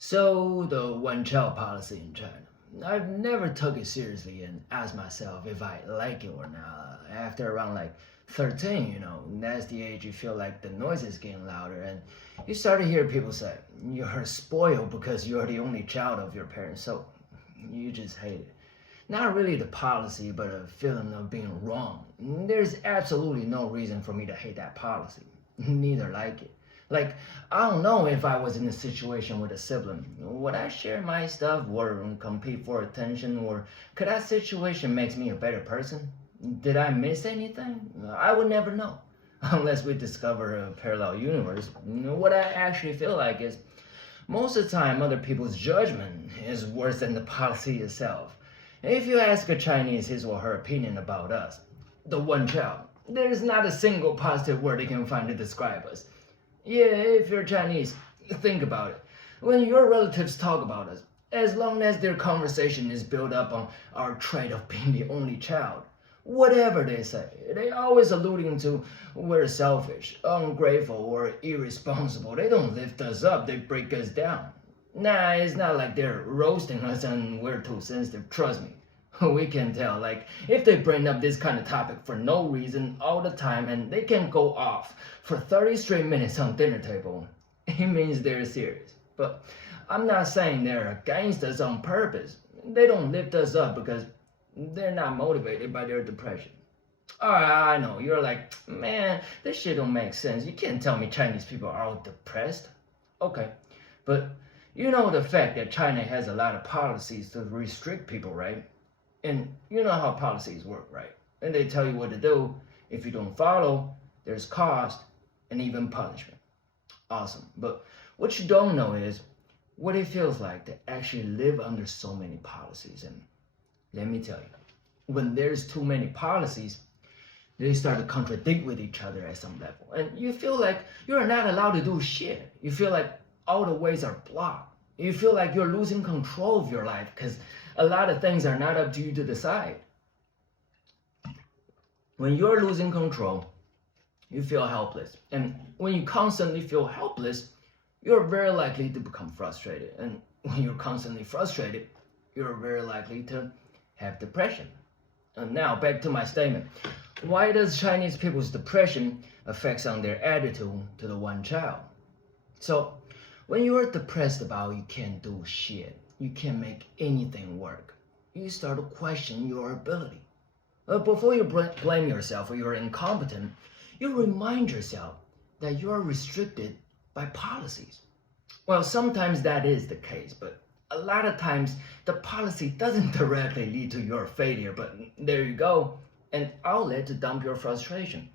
So, the one-child policy in China. I've never took it seriously and asked myself if I like it or not. After around like 13, that's the age you feel like the noise is getting louder and you start to hear people say, you're spoiled because you're the only child of your parents, so you just hate it. Not really the policy, but a feeling of being wrong. There's absolutely no reason for me to hate that policy. Neither like it. Like, I don't know if I was in a situation with a sibling. Would I share my stuff or compete for attention, or could that situation make me a better person? Did I miss anything? I would never know. Unless we discover a parallel universe. What I actually feel like is most of the time other people's judgment is worse than the policy itself. If you ask a Chinese his or her opinion about us, the one child, there's not a single positive word they can find to describe us. Yeah, if you're Chinese, think about it. When your relatives talk about us, as long as their conversation is built up on our trait of being the only child, whatever they say, they always alluding to we're selfish, ungrateful, or irresponsible. They don't lift us up, they break us down. Nah, it's not like they're roasting us and we're too sensitive, trust me. We can tell, like, if they bring up this kind of topic for no reason all the time and they can go off for 30 straight minutes on dinner table, it means they're serious. But I'm not saying they're against us on purpose. They don't lift us up because they're not motivated by their depression. Alright, I know, you're like, man, this shit don't make sense. You can't tell me Chinese people are all depressed. Okay, but you know the fact that China has a lot of policies to restrict people, right? And you know how policies work, right? And they tell you what to do. If you don't follow, there's cost and even punishment. Awesome. But what you don't know is what it feels like to actually live under so many policies. And let me tell you, when there's too many policies, they start to contradict with each other at some level. And you feel like you're not allowed to do shit. You feel like all the ways are blocked. You feel like you're losing control of your life because a lot of things are not up to you to decide. When you're losing control, you feel helpless. And when you constantly feel helpless, you're very likely to become frustrated. And when you're constantly frustrated, you're very likely to have depression. And now back to my statement. Why does Chinese people's depression affect on their attitude to the one child? So when you are depressed about you can't do shit, you can't make anything work, you start to question your ability. Before you blame yourself or you're incompetent, you remind yourself that you are restricted by policies. Well, sometimes that is the case, but a lot of times the policy doesn't directly lead to your failure, but there you go, an outlet to dump your frustration.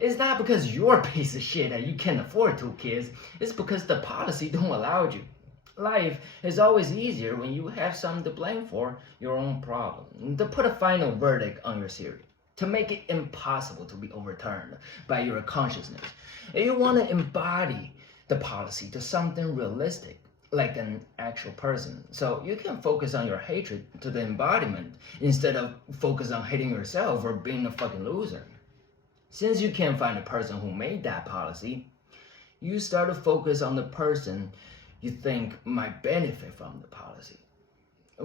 It's not because you're a piece of shit that you can't afford to, kids. It's because the policy don't allow you. Life is always easier when you have something to blame for your own problem, to put a final verdict on your theory, to make it impossible to be overturned by your consciousness. And you want to embody the policy to something realistic, like an actual person. So you can focus on your hatred to the embodiment instead of focus on hating yourself or being a fucking loser. Since you can't find the person who made that policy, you start to focus on the person you think might benefit from the policy.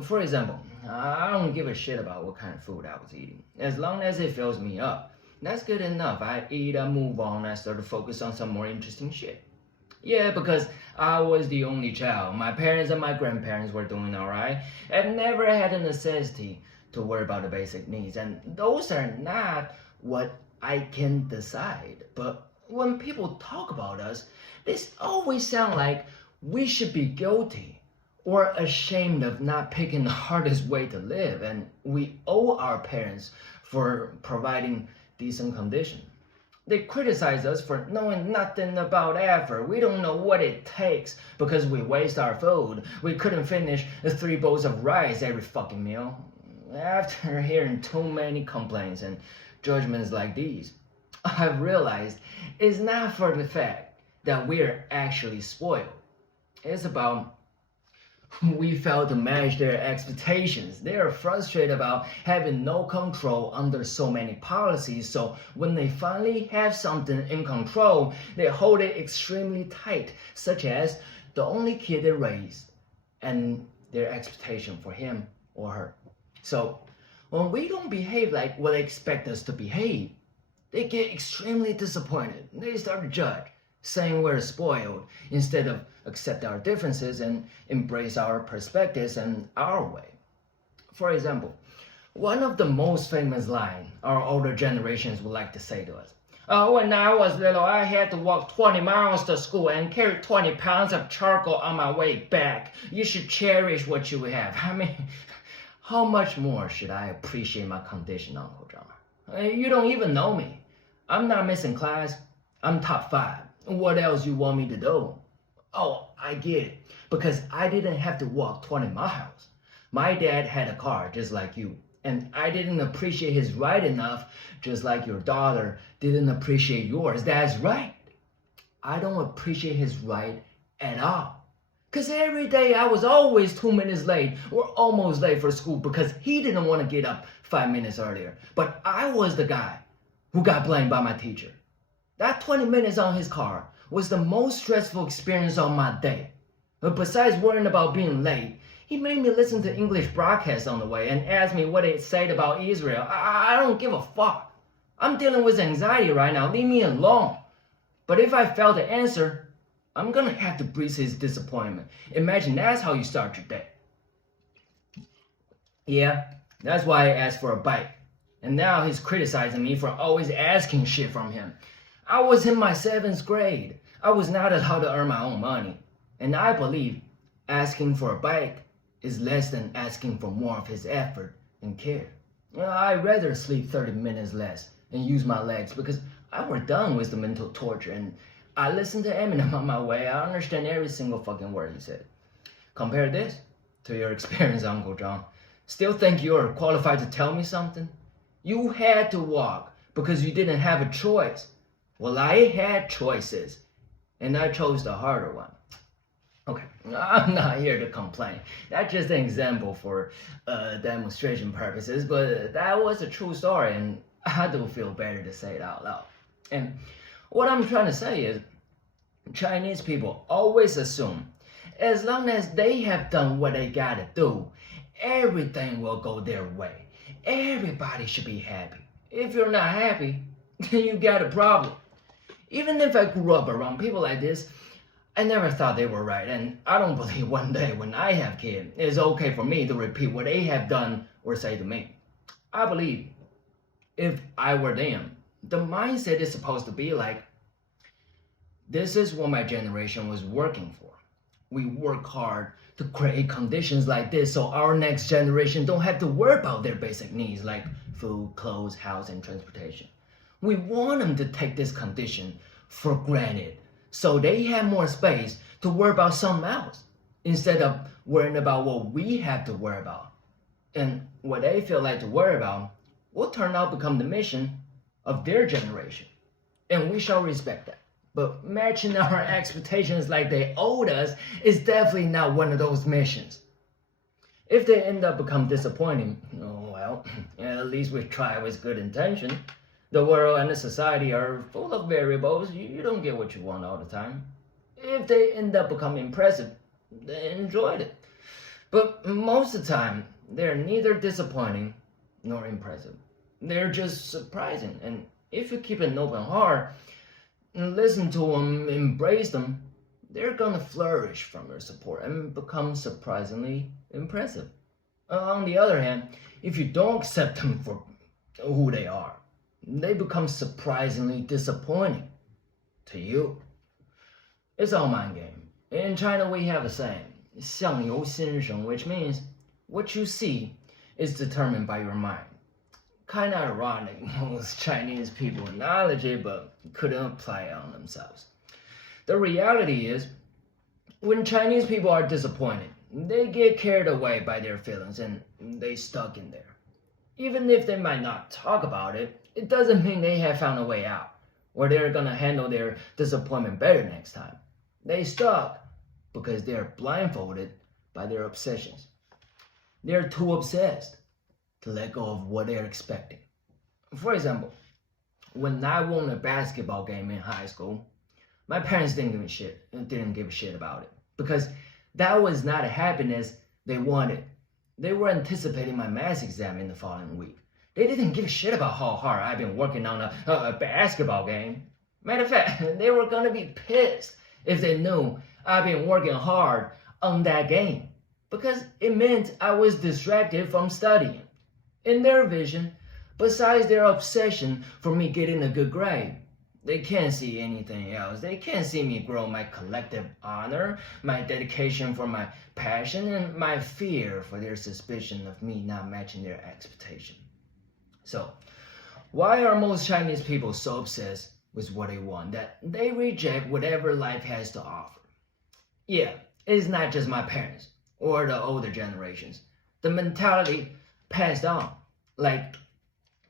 For example, I don't give a shit about what kind of food I was eating. As long as it fills me up, that's good enough. I eat, I move on, I start to focus on some more interesting shit. Yeah, because I was the only child. My parents and my grandparents were doing alright. I've never had a necessity to worry about the basic needs. And those are not what I can decide. But when people talk about us, this always sound like we should be guilty or ashamed of not picking the hardest way to live, and we owe our parents for providing decent conditions. They criticize us for knowing nothing about effort. We don't know what it takes because we waste our food. We couldn't finish 3 bowls of rice every fucking meal. After hearing too many complaints and judgments like these, I've realized it's not for the fact that we're actually spoiled. It's about we fail to match their expectations. They are frustrated about having no control under so many policies, so when they finally have something in control, they hold it extremely tight, such as the only kid they raised, and their expectation for him or her. So when we don't behave like what they expect us to behave, they get extremely disappointed. They start to judge, saying we're spoiled instead of accept our differences and embrace our perspectives and our way. For example, one of the most famous lines our older generations would like to say to us. When I was little, I had to walk 20 miles to school and carry 20 pounds of charcoal on my way back. You should cherish what you have. I mean, how much more should I appreciate my condition, Uncle John? You don't even know me. I'm not missing class. I'm top 5. What else you want me to do? Oh, I get it. Because I didn't have to walk 20 miles. My dad had a car just like you. And I didn't appreciate his ride enough, just like your daughter didn't appreciate yours. That's right. I don't appreciate his ride at all. Because every day I was always 2 minutes late or almost late for school because he didn't want to get up 5 minutes earlier. But I was the guy who got blamed by my teacher. That 20 minutes on his car was the most stressful experience of my day. But besides worrying about being late, he made me listen to English broadcasts on the way and asked me what it said about Israel. I don't give a fuck. I'm dealing with anxiety right now. Leave me alone. But if I fail to answer, I'm gonna have to breathe his disappointment. Imagine that's how you start your day. Yeah, that's why I asked for a bike. And now he's criticizing me for always asking shit from him. I was in my 7th grade. I was not allowed to earn my own money. And I believe asking for a bike is less than asking for more of his effort and care. I'd rather sleep 30 minutes less and use my legs because I were done with the mental torture and I listened to Eminem on my way. I understand every single fucking word he said. Compare this to your experience, Uncle John. Still think you're qualified to tell me something? You had to walk because you didn't have a choice. Well, I had choices and I chose the harder one. Okay, I'm not here to complain. That's just an example for demonstration purposes, but that was a true story and I do feel better to say it out loud. And what I'm trying to say is, Chinese people always assume as long as they have done what they gotta do, everything will go their way. Everybody should be happy. If you're not happy, then you got a problem. Even if I grew up around people like this, I never thought they were right, and I don't believe one day when I have kids, it's okay for me to repeat what they have done or say to me. I believe if I were them, the mindset is supposed to be like, this is what my generation was working for. We work hard to create conditions like this so our next generation don't have to worry about their basic needs like food, clothes, house, and transportation. We want them to take this condition for granted so they have more space to worry about something else instead of worrying about what we have to worry about. And what they feel like to worry about will turn out to become the mission of their generation. And we shall respect that. But matching our expectations like they owed us is definitely not one of those missions. If they end up become disappointing, oh well, at least we try with good intention. The world and the society are full of variables. You don't get what you want all the time. If they end up becoming impressive, they enjoyed it. But most of the time, they're neither disappointing nor impressive. They're just surprising. And if you keep an open heart and listen to them, embrace them, they're gonna flourish from your support and become surprisingly impressive. On the other hand, if you don't accept them for who they are, they become surprisingly disappointing to you. It's all mind game. In China, we have a saying, 相由心生, which means what you see is determined by your mind. Kind of ironic, most Chinese people acknowledge it, but couldn't apply it on themselves. The reality is, when Chinese people are disappointed, they get carried away by their feelings and they stuck in there. Even if they might not talk about it, it doesn't mean they have found a way out, or they're gonna handle their disappointment better next time. They stuck because they're blindfolded by their obsessions. They're too obsessed to let go of what they're expecting. For example, when I won a basketball game in high school, my parents didn't give a shit about it because That was not a happiness they wanted. They were anticipating my math exam in the following week. They didn't give a shit about how hard I've been working on a basketball game. Matter of fact, they were gonna be pissed if they knew I've been working hard on that game, because it meant I was distracted from studying. In their vision, besides their obsession for me getting a good grade, they can't see anything else. They can't see me grow my collective honor, my dedication for my passion, and my fear for their suspicion of me not matching their expectation. So, why are most Chinese people so obsessed with what they want that they reject whatever life has to offer? Yeah, it's not just my parents or the older generations. The mentality passed on. Like,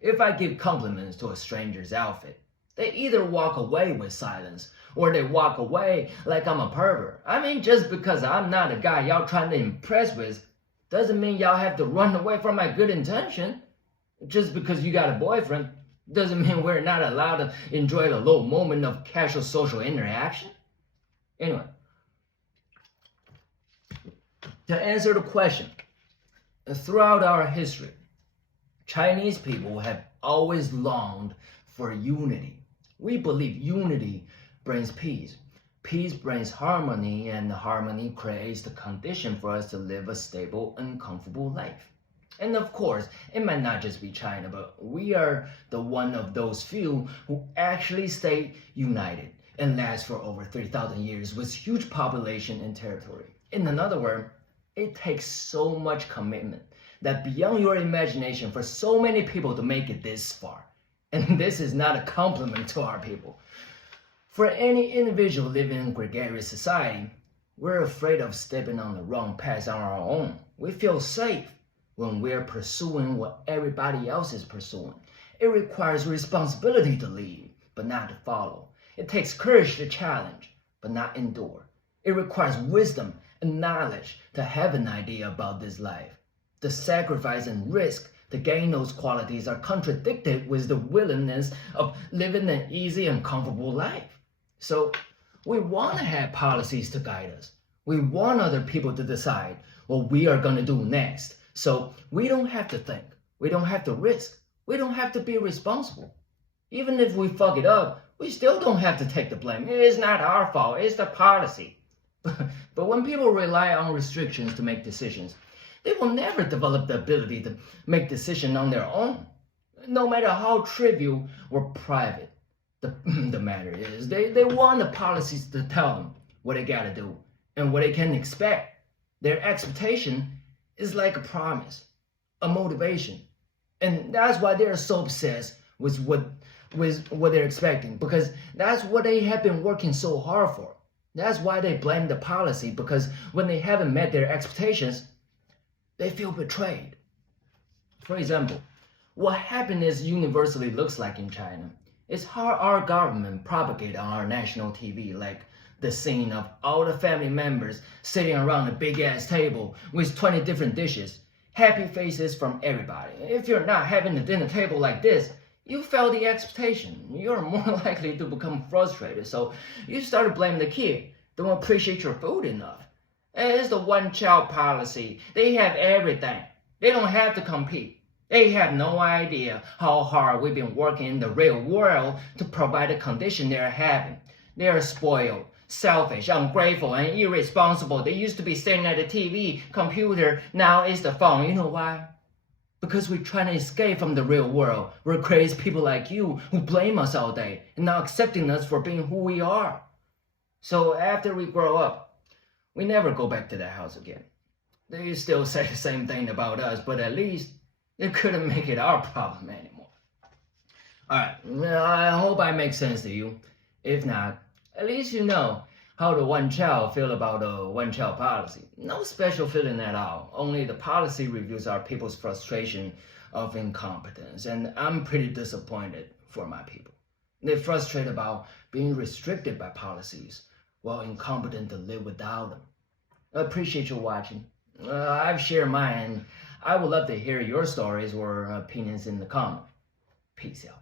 if I give compliments to a stranger's outfit, they either walk away with silence or they walk away like I'm a pervert. I mean, just because I'm not a guy y'all trying to impress with doesn't mean y'all have to run away from my good intention. Just because you got a boyfriend doesn't mean we're not allowed to enjoy the little moment of casual social interaction. Anyway, to answer the question, throughout our history, Chinese people have always longed for unity. We believe unity brings peace. Peace brings harmony, and harmony creates the condition for us to live a stable and comfortable life. And of course, it might not just be China, but we are the one of those few who actually stay united and last for over 3,000 years with huge population and territory. In another word, it takes so much commitment that beyond your imagination for so many people to make it this far. And this is not a compliment to our people. For any individual living in gregarious society, we're afraid of stepping on the wrong path on our own. We feel safe when we're pursuing what everybody else is pursuing. It requires responsibility to lead, but not to follow. It takes courage to challenge, but not endure. It requires wisdom and knowledge to have an idea about this life. The sacrifice and risk to gain those qualities are contradicted with the willingness of living an easy and comfortable life. So we want to have policies to guide us. We want other people to decide what we are going to do next. So we don't have to think. We don't have to risk. We don't have to be responsible. Even if we fuck it up, we still don't have to take the blame. It is not our fault. It's the policy. But when people rely on restrictions to make decisions, they will never develop the ability to make decisions on their own, no matter how trivial or private the matter is. They want the policies to tell them what they gotta do and what they can expect. Their expectation is like a promise, a motivation. And that's why they're so obsessed with what they're expecting, because that's what they have been working so hard for. That's why they blame the policy, because when they haven't met their expectations, they feel betrayed. For example, what happiness universally looks like in China is how our government propagates on our national TV, like the scene of all the family members sitting around a big ass table with 20 different dishes, happy faces from everybody. If you're not having a dinner table like this, you fail the expectation. You're more likely to become frustrated, so you start to blame the kid. Don't appreciate your food enough. It's the one-child policy. They have everything. They don't have to compete. They have no idea how hard we've been working in the real world to provide the condition they're having. They're spoiled, selfish, ungrateful, and irresponsible. They used to be staring at the TV, computer, now it's the phone. You know why? Because we're trying to escape from the real world. We're crazy people like you who blame us all day and not accepting us for being who we are. So after we grow up, we never go back to that house again. They still say the same thing about us, but at least they couldn't make it our problem anymore. Alright, I hope I make sense to you. If not, at least you know how the one child feel about the one child policy. No special feeling at all. Only the policy reveals our people's frustration of incompetence. And I'm pretty disappointed for my people. They're frustrated about being restricted by policies while incompetent to live without them. I appreciate you watching. I've shared mine. I would love to hear your stories or opinions in the comments. Peace out.